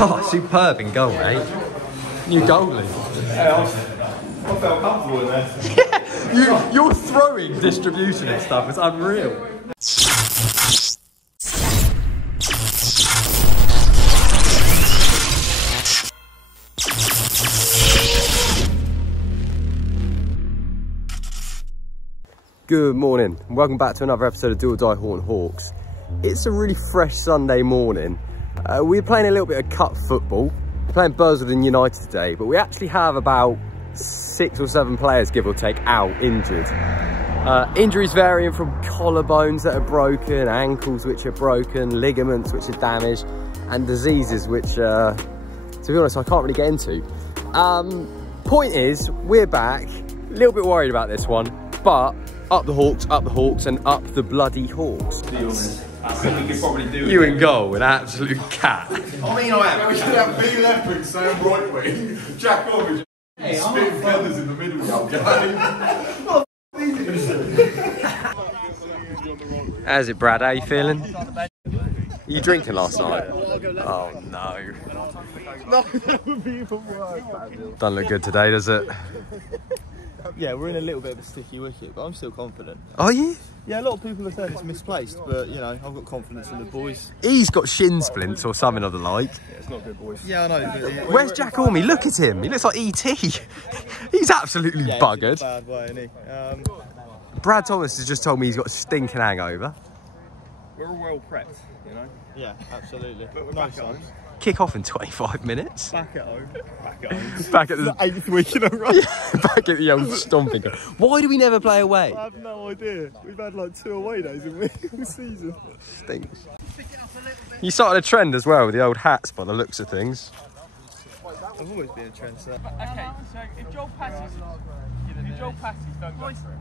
Oh, superb in goal, mate. New goalie. Yeah, I felt comfortable in there. Yeah, your throwing distribution and stuff is unreal. Good morning, and welcome back to another episode of Do or Die Horton Hawks. It's a really fresh Sunday morning. We're playing a little bit of cup football. We're playing Burswood United today, but we actually have about 6 or 7 players, give or take, out injured. Injuries varying from collarbones that are broken, ankles which are broken, ligaments which are damaged, and diseases which, to be honest, I can't really get into. Point is, we're back. A little bit worried about this one, but up the Hawks, and up the bloody Hawks. To be honest, I think we could probably do it. You in goal, an absolute cat. I mean, I am. We should have B left wing, Sam right wing, Jack Ormond, spit feathers in the middle of the game. How's it, Brad? How you feeling? You drinking last night? Oh no. No, that would be even worse. Doesn't look good today, does it? Yeah, we're in a little bit of a sticky wicket, but I'm still confident. Are you? Yeah, a lot of people have said it's misplaced, but, you know, I've got confidence in the boys. He's got shin splints or something of the like. Yeah, it's not good, boys. Yeah, I know. But, Where's Jack Ormond? Look at him. He looks like E.T. He's absolutely yeah, buggered. he's in a bad way, isn't he? Brad Thomas has just told me he's got a stinking hangover. We're well prepped, you know. Yeah, absolutely. But we're No back at home. signs. Kick off in 25 minutes. Back at home. Back at home. Back at the 8th week in a row. back at the old stomping ground. Why do we never play away? I have no idea. We've had like 2 away days in the season. Stinks. You started a trend as well with the old hats by the looks of things. I've always been a trendsetter. Okay, so if Joel passes, don't go for it.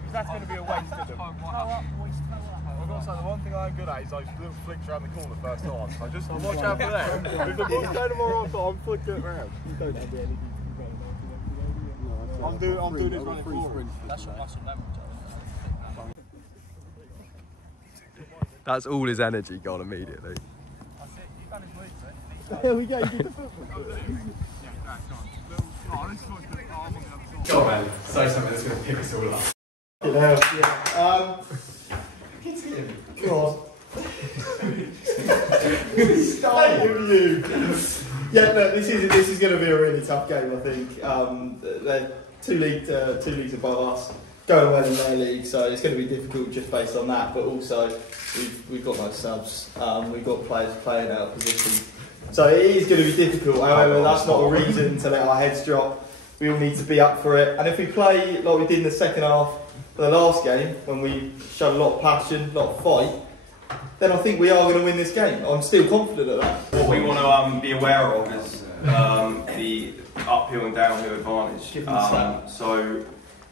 Because that's going to be a waste of them. I've got to say, the one thing I'm good at is those little flicks around the corner first time. So just watch out for them. If the ball's going tomorrow, I'm flicking it around. I'm doing this running forward. That's all his energy gone immediately. There we go, you did the football. Go on, man. Say something that's going to pick us all up. Get him. Go on. Start with you. Yeah, look, this is going to be a really tough game, I think. They're two leagues above us, going well in their league, so it's going to be difficult just based on that. But also, we've got no subs. We've got players playing out of position, so it is going to be difficult. However, that's not a reason to let our heads drop. We all need to be up for it, and if we play like we did in the second half of the last game, when we showed a lot of passion, a lot of fight, then I think we are going to win this game. I'm still confident of that. What we want to be aware of is the uphill and downhill advantage. So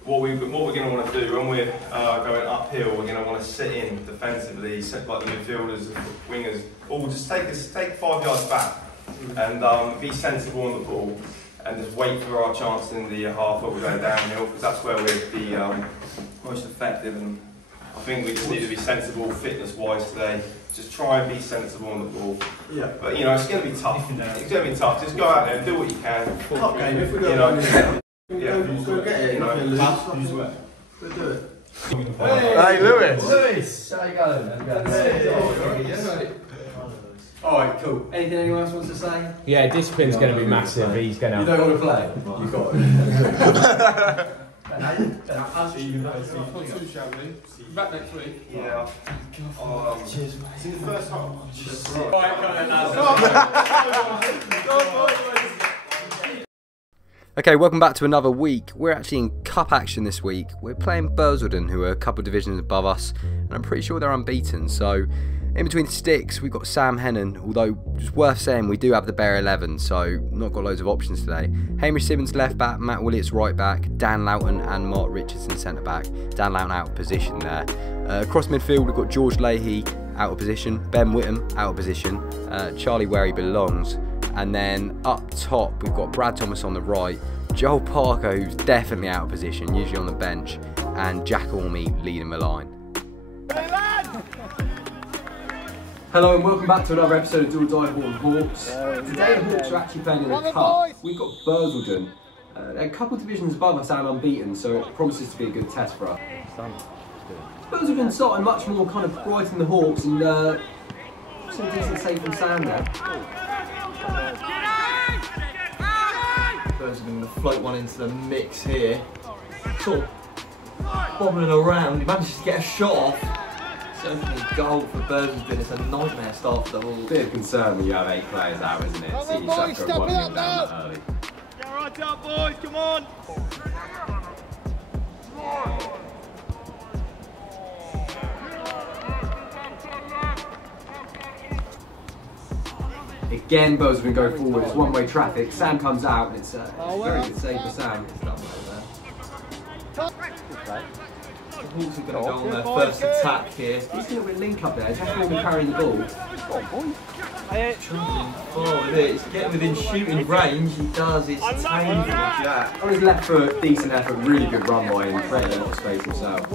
what we're going to want to do when we're going uphill, we're going to want to sit in defensively, set like the midfielders, the wingers, all just take 5 yards back and be sensible on the ball. And just wait for our chance in the half that we're going downhill, because that's where we'd be most effective. And I think we just need to be sensible fitness-wise today. Just try and be sensible on the ball. Yeah. But you know, it's going to be tough. It's going to be tough. Just go out there and do what you can. Cup game, if we go go get it. We'll do it. Hey, Lewis. Lewis, how you going? Alright, cool. Anything anyone else wants to say? Yeah, discipline's going to be massive. He's going to. You don't want to play? You got it. Back next week. Yeah. Cheers, mate. See the first half. Okay, welcome back to another week. We're actually in cup action this week. We're playing Burswood, who are a couple of divisions above us, and I'm pretty sure they're unbeaten. So, in between the sticks, we've got Sam Hennon, although it's worth saying we do have the bare 11, so not got loads of options today. Hamish Simmons left back, Matt Willits right back, Dan Loughton and Mark Richardson centre back. Dan Loughton out of position there. Across midfield, we've got George Leahy out of position, Ben Whittam out of position, Charlie where he belongs. And then up top, we've got Brad Thomas on the right, Joel Parker, who's definitely out of position, usually on the bench, and Jack Ormond leading the line. Hello and welcome back to another episode of Do or Die Horton Hawks. Today the Hawks are actually playing in a cup. We've got Bursledon. They're a couple divisions above us and unbeaten, so it promises to be a good test for us. Bursledon starting much more kind of bright in the Hawks and some decent save from Sam there. Bursledon going to float one into the mix here. Sort of bobbling around, he manages to get a shot off. Certainly a goal for Bursledon. It's a nightmare start for the Hawks. Bit of concern when you have 8 players out, isn't it? See yourself go 1-0 down that early. Get right up, boys, come on! Again, Bursledon go forward. It's one-way traffic. Sam comes out. It's a very good save for Sam. The Hawks are going to go on their first attack here. He's doing a bit link up there. Jack Norman carrying the ball. Trundling forward here. He's getting within shooting range. He does. It's tame for Jack. On his left foot, decent effort, really good run by him, creating a lot of space himself.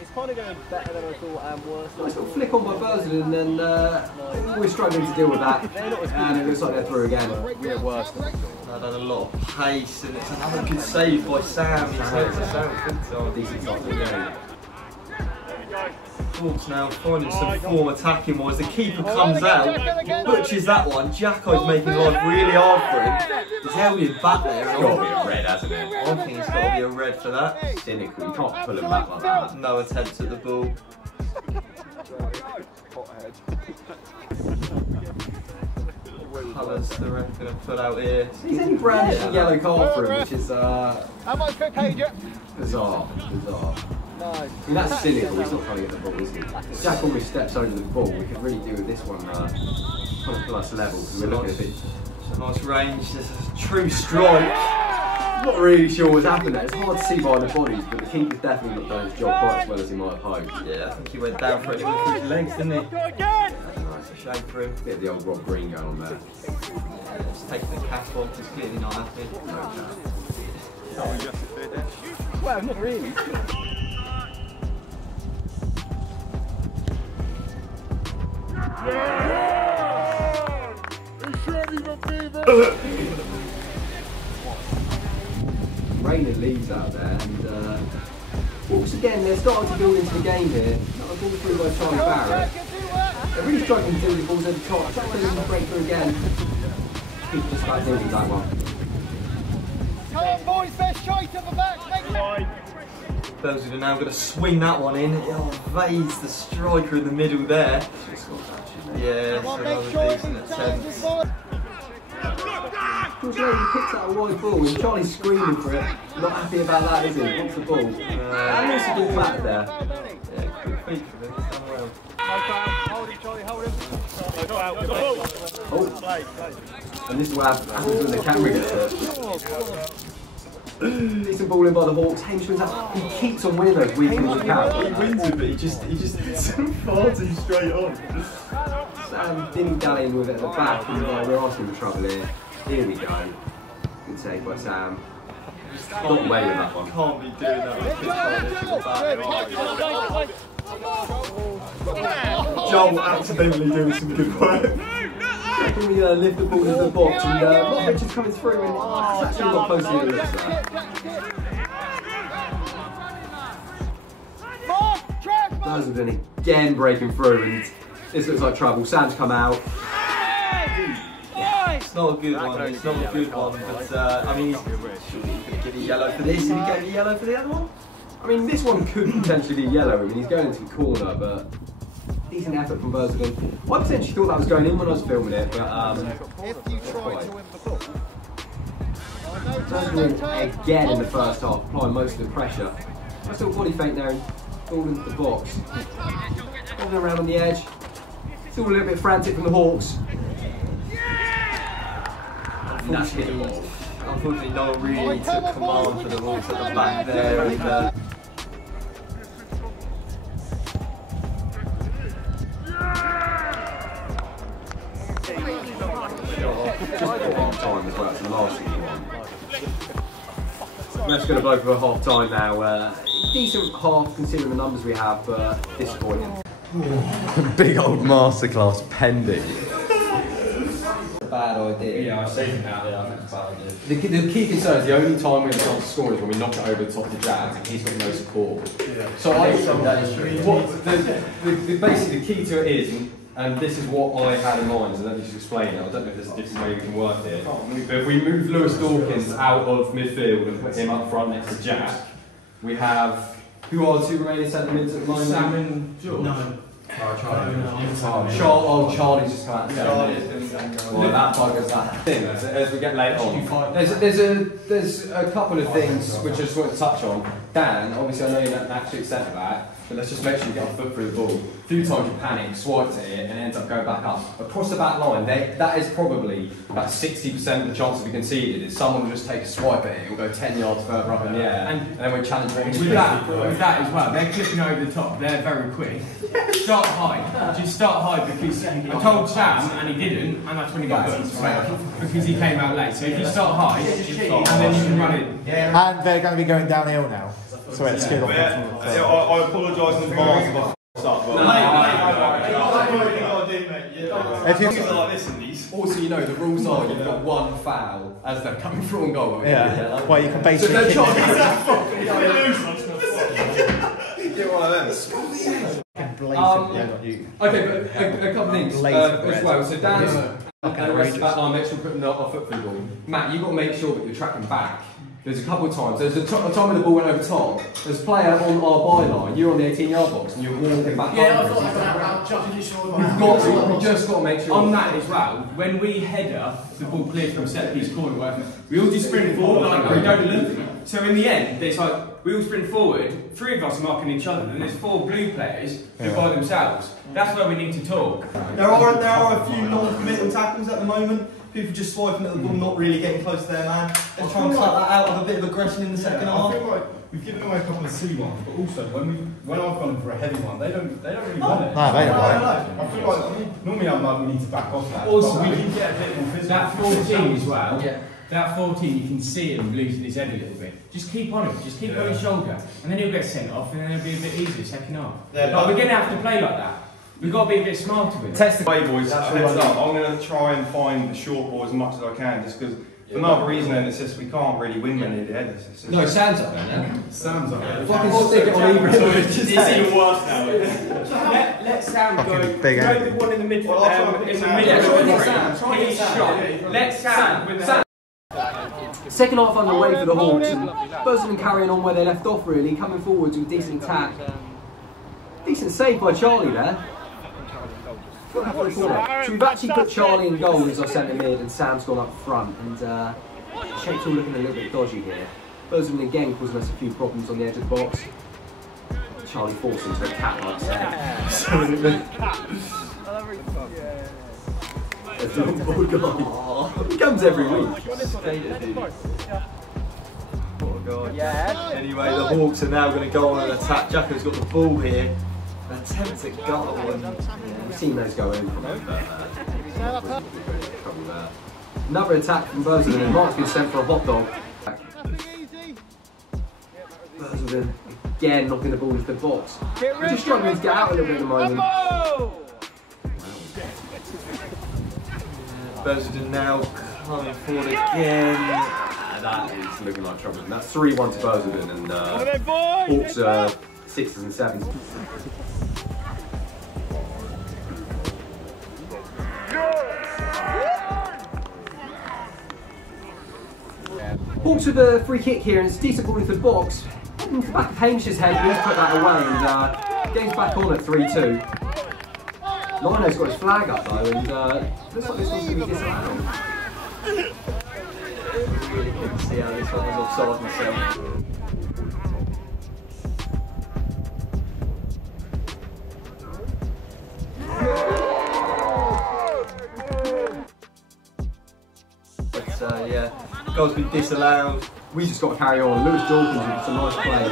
It's kind of going better than I thought and worse. Nice little flick on by Bursledon, and we're struggling to deal with that. And it looks like they're through again. We're worse than I thought. They've had a lot of pace, and it's another good save by Sam. He's hurt Sam big time. Decent start to the game. Hawks now finding some form attacking wise. The keeper comes out, butchers that one. Jacko's making life really hard for him. He's held him back there. It's got to be a red, hasn't it? I think it's got to be a red for that. Cynical, you can't pull him back like that. No attempts at the ball. Colours the ref going to put out here. He's only brandished a yellow card for him, which is How much for Cajun? bizarre. No. I mean, that's cynical, he's not trying to get the ball, is he? Jack almost steps over the ball. We could really do with this one trying to pull us level, because we're looking at it. It's a nice range, this is a true strike. I'm not really sure what's happened there. It's hard to see by the bodies, but the keeper's definitely not done his job quite as well as he might have hoped. Yeah, I think he went down for it with his legs, didn't he? Go again! It's a shame for him. Bit of the old Rob Green going on there. Just taking the cap off, he's clearly not happy. Well, not really. Raining leaves out there, and Hawks again, they're starting to build into the game here. Not a ball through by Charlie Barrett. They're really struggling to do the balls over the top. Jack doesn't break through again. Keep just back into that one. Come on, boys, best shite at the back, Bursledon are now going to swing that one in. It evades the striker in the middle there. Yeah, it's another decent attempt. George Lane picks out a wide ball and Charlie's screaming for it. Not happy about that, is he? Wants the ball. And also ball back there. Yeah, good feet for him. He's done well. Hold him, Charlie, hold him. Oh, and this is what happens when the camera gets hurt. Decent ball in by the Hawks. Hamish wins out. He keeps on winning those weak in the count. He wins it, but he just hits him far too straight on. Sam didn't dallying with it at the back, and we're asking for trouble here. Here we go. Good save by Sam. Got away with that one. Can't be doing that with Joel accidentally doing some good work. Can we lift the ball into the box and Moffridge is coming through and it's actually not close to the looks there. Bursledon again breaking through and this looks like trouble. Sam's come out. It's not a good one, it's not a good one, but I mean, he's going to get a yellow for this, and he gave a yellow for the other one? I mean, this one could potentially be yellow. I mean, he's going into the corner, but decent effort from Bursledon. I potentially thought that was going in when I was filming it, but Bursledon again in the first half, applying most of the pressure. Nice little body feint there and ball into the box. Bobbing around on the edge. It's all a little bit frantic from the Hawks. Unfortunately, no one really took command for the Hawks at the back there. And, Time as well, it's the last thing you want. Match going to blow for a half time now. Decent half considering the numbers we have, but disappointing. Big old masterclass pending. Bad idea. Yeah, I've seen it now. Yeah, I think it's a bad idea. The key concern is the only time we have a chance to score is when we knock it over the top of the jab and he's got no support. Yeah. So that is true. Basically the key to it is, and this is what I had in mind, so let me just explain it. I don't know if there's a different way we can work it. But if we move Lewis Dawkins out of midfield and put him up front next to Jack, we have, who are the two remaining centre mids at the moment? Sam and George? No. Charlie's just come out. Well, that bugger's that thing. As we get later on, there's a couple of things which I just want to touch on. Dan, obviously I know you're an absolute centre back, but let's just make sure you get a foot through the ball. A few times you panic, swiped at it, and ends up going back up. Across the back line, that is probably about 60% of the chances we conceded is someone will just take a swipe at it and go 10 yards further up in the air, and then we challenge it. With that as well, they're clipping over the top, they're very quick. Start high, just start high, because I told Sam and he didn't, and that's when he got booked, because he came out late. So if you start high, and then you can run it. And they're going to be going downhill now. So it's good. I apologise in advance if I f***ed up. Also, you know, the rules are you've got one foul as they're coming through on goal. Yeah, well, you can basically so kick get one of them. Okay, but a couple of things as well. So Dan's and the rest of that line, make sure we're putting our foot through the ball. Matt, you've got to make sure that you're tracking back. There's a couple of times. There's a time when the ball went over top. There's a player on our byline. You're on the 18-yard box and you're walking back. Yeah, I thought about we've just got to make sure. On that as well, when we header the ball clear from set piece corner, whatever, we all just sprint forward, like we don't look. So in the end, there's like we all sprint forward. 3 of us are marking each other, and there's 4 blue players who by themselves. That's where we need to talk. There are a few non-committal tackles at the moment. People just swiping at the ball, not really getting close to their man. They're trying to cut that out with a bit of aggression in the second half. I feel like we've given away a couple of C ones, but also when I've gone for a heavy one, they don't really want it. No, they don't want it. I feel like normally I'm like, we need to back off that. Also, we can get a bit more physical. That 14 as well. Yeah. That 14, you can see him losing his head a little bit. Just keep on him, just keep on his shoulder, and then he'll get sent off, and then it'll be a bit easier second half. Yeah, but we're going to have to play like that. We've got to be a bit smarter with it. Test the way, boys. Heads up. I'm going to try and find the short ball as much as I can, just because for another reason, it's just we can't really win many of the headers. No, Sam's up there now. Sam's up there. Fucking stick it on either. It's even worse now. Let Sam go. Go the one in the middle. Let Sam with Sam. Second half underway for the Hawks. Buzzing and carrying on where they left off, really, coming forwards with decent attack. Decent save by Charlie there. So we've actually put Charlie in goal as our centre mid, and Sam's gone up front, and shape's all looking a little bit dodgy here. Buzzing again causing us a few problems on the edge of the box. Charlie forced into a cat-like save. There's a long ball guy. He comes every week. Oh god. Yeah. Anyway, the Hawks are now going to go on an attack. Jacko's got the ball here. An attempt at goal, and we've seen those go in. Another attack from Buzzardin, and Mark's been sent for a hot dog. Buzzardin again knocking the ball into the box. We're just struggling to get out a little bit at the moment. Buzzardin now coming forward again. That is looking like trouble. And that's 3-1 to Buzzardin, and Hawks are 6s and 7s. Hawks with a free kick here, and it's a decent ball into the box. Into the back of Hamish's head, we need to put that away, and game's back on at 3-2. Lino's got his flag up though, and looks like this one's going to be disallowed. Really couldn't see how this one was offside myself. But yeah, goal's been disallowed. We just got to carry on. Lewis Dawkins with some nice play.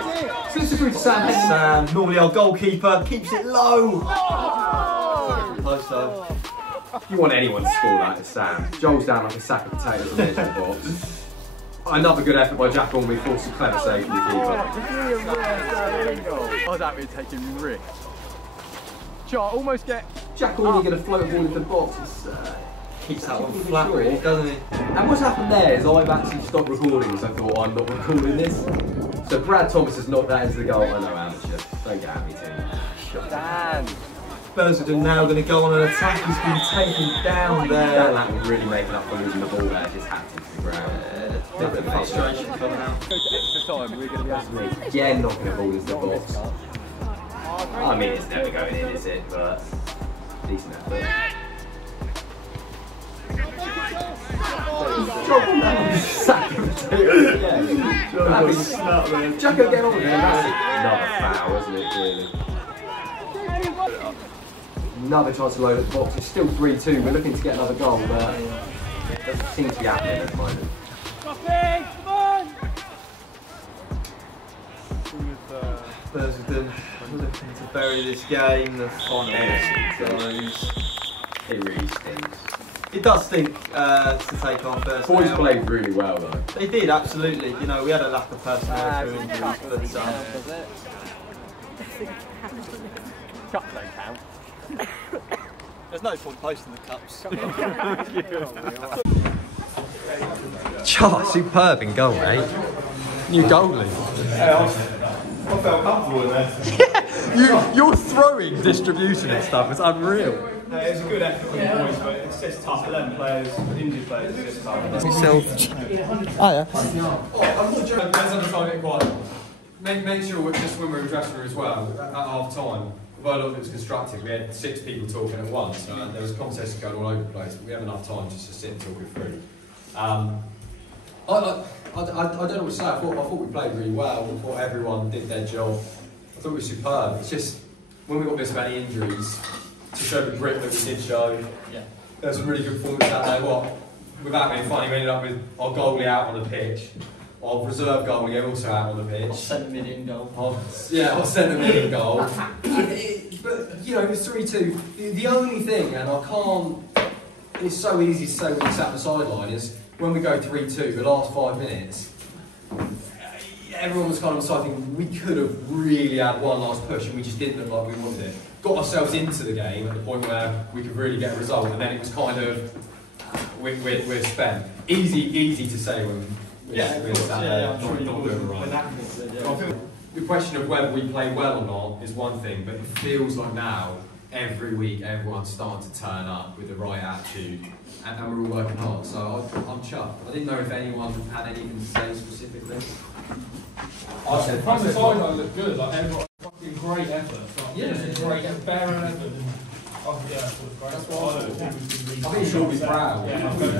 So this is through to Sam. Sam, normally our goalkeeper, keeps it low. Close though. If you want anyone to score that, it's Sam. Joel's down like a sack of potatoes on the edge of the box. Another good effort by Jack Orme, forced a clever save from the keeper. I was happy to take him risk. Chart, almost get. Jack Orney going to float a ball into the box. Keeps that one flat, really, doesn't he? And what's happened there is I've actually stopped recording because I thought I'm not recording this. So Brad Thomas has knocked that into the goal. I know, amateur. Don't get at me, Tim. Damn. Burswood now going to go on an attack. He's been taken down there. That was really making up for losing the ball there. Just had to be Brad. A bit of frustration coming out. Go to extra time, we're going to be able to. Again, knocking a ball into the box. I mean, it's never going in, is it? But decent effort. Jacko, get on with it. Another foul, isn't it? Really. Another chance to load at the box. It's still 3-2. We're looking to get another goal, but it doesn't seem to be happening at the moment. Burswood looking to bury this game. The final goes. It really stinks. It does stink to take on first. Boys played really well though. They did, absolutely. You know, we had a lack of personnel through injuries, but Cups don't count. There's no point posting the cups. Char, superb in goal, mate. New goalie. I felt comfortable in there. Your throwing distribution and stuff is unreal. No, it was a good effort from the boys, but it's just tough. 11 players, injured players, it's just tough. Oh yeah. I'm not joking. Let's understand it quite. Make sure just when we're in the dressing room as well, at half time, although a lot of it was constructive, we had 6 people talking at once, so there was conversations going all over the place, but we had enough time just to sit and talk it through. I don't know what to say. I thought we played really well. I thought everyone did their job. I thought it was superb. It's just when we got this many injuries, to show the grit that we did show. Yeah. There was some really good performance out there. Without being funny, we ended up with our goalie out on the pitch. Our reserve goalie also out on the pitch. Our centre-mid in goal. Our centre-mid in goal. But, you know, it was 3-2. The only thing, and I can't... It's so easy to say when you sat on the sideline, is when we go 3-2, the last 5 minutes, everyone was kind of thinking we could have really had one last push and we just didn't look like we wanted it. Got ourselves into the game at the point where we could really get a result, and then it was kind of we're spent. Easy to say when we're sat there. Not doing right. The question of whether we play well or not is one thing, but it feels like now every week everyone's starting to turn up with the right attitude, and we're all working hard. So I'm chuffed. I didn't know if anyone had anything to say specifically. I said from the sideline looked good. Like everyone, fucking great effort. Like, Yeah, great, bare effort. That's what I think you should be proud. We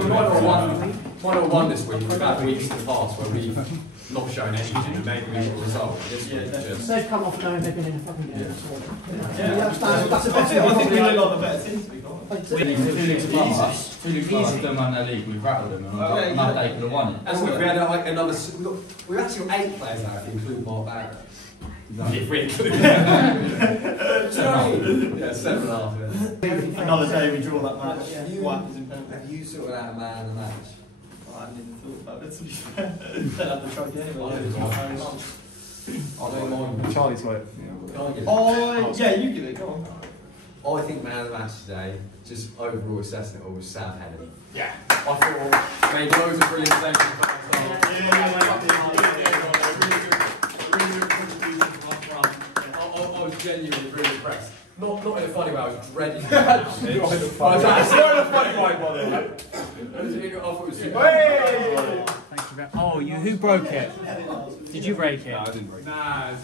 might not have won this week. We've had weeks in the past where we've not shown anything and maybe we got a result. This week just... They've come off knowing they've been in a fucking game. I think we look like a better team, to be honest. Felix them won their league, we've rattled them, and I'm not they could have won it. And we had like another. We've actually got 8 players now, if you include Mark Barrett. No. If we include him. Yeah, 7.5. Another day we draw that match. Have you sorted out a man of the match? I hadn't even thought about it, to be fair. Don't have the trophy anyway. I don't mind. Charlie's got it. Oh, yeah, you give it, go on. I think man of the match today, just overall assessing it all, was Sam Henry. Yeah. I thought made loads of brilliant saves from the I was genuinely really impressed. Not in a funny way, I was dreading it. Not in a funny way, by the way. I thought it was super. Oh, who broke it? Did you break it? No, I didn't break it. Nah, I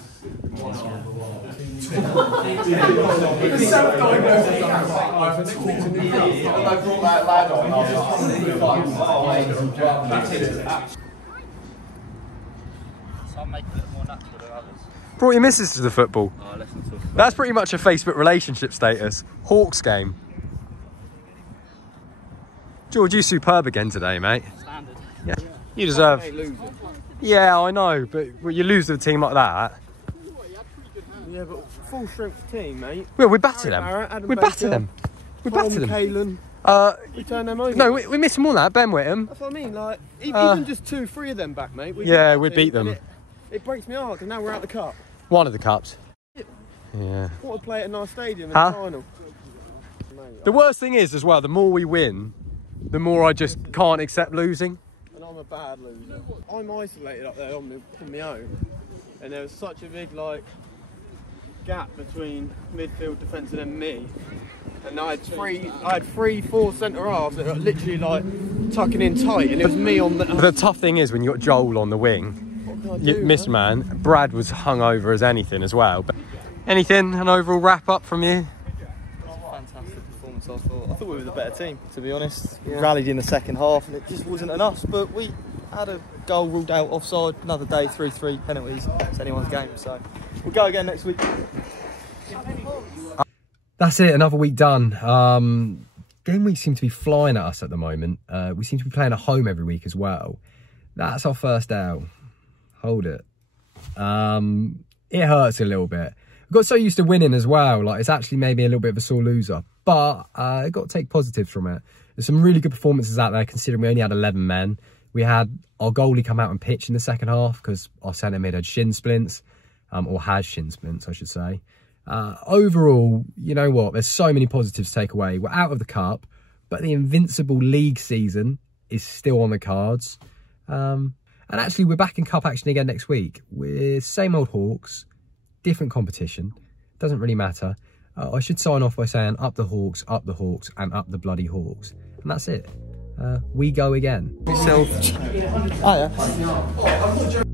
brought that lad on. Some make it a little more natural than others. Brought your missus to the football. Oh, listen to That's pretty much a Facebook relationship status. Hawks game. George, you superb again today, mate. standard. Yeah. You deserve. Yeah, I know, but when you lose to a team like that. Yeah, but full strength team, mate. Well, we battered them. We battered them. We battered them. Kalen. We turned them over. No, we missed them all that. Ben Whittam. That's what I mean. Like even just 2-3 of them back, mate. Yeah, we'd beat them. It breaks me heart, and now we're out the cup. One of the cups. Yeah. I want to play at a nice stadium in Huh? the final. The worst thing is, as well, the more we win, the more I just can't accept losing. And I'm a bad loser. I'm isolated up there on my own, and there was such a big gap between midfield, defence, and then me. And I had three, 4 centre halves that were literally tucking in tight, and it was me on the. But the tough thing is when you got Joel on the wing, you missed man. Brad was hung over as anything as well. But anything, an overall wrap up from you? Fantastic performance. I thought we were the better team, to be honest. We rallied in the second half, and it just wasn't enough. But we had a goal ruled out offside. Another day, 3-3 penalties. It's anyone's game. So we'll go again next week. That's it, another week done. Game weeks seem to be flying at us at the moment. We seem to be playing at home every week as well. That's our first L. Hold it. It hurts a little bit. We got so used to winning as well. It's actually maybe a little bit of a sore loser. But I've got to take positives from it. There's some really good performances out there, considering we only had 11 men. We had our goalie come out and pitch in the second half because our centre mid had shin splints. Or has shin splints, I should say. Overall, you know what? There's so many positives to take away. We're out of the cup, but the invincible league season is still on the cards. And actually, we're back in cup action again next week. We're same old Hawks, different competition. Doesn't really matter. I should sign off by saying up the Hawks, and up the bloody Hawks. And that's it. We go again. Oh, yeah.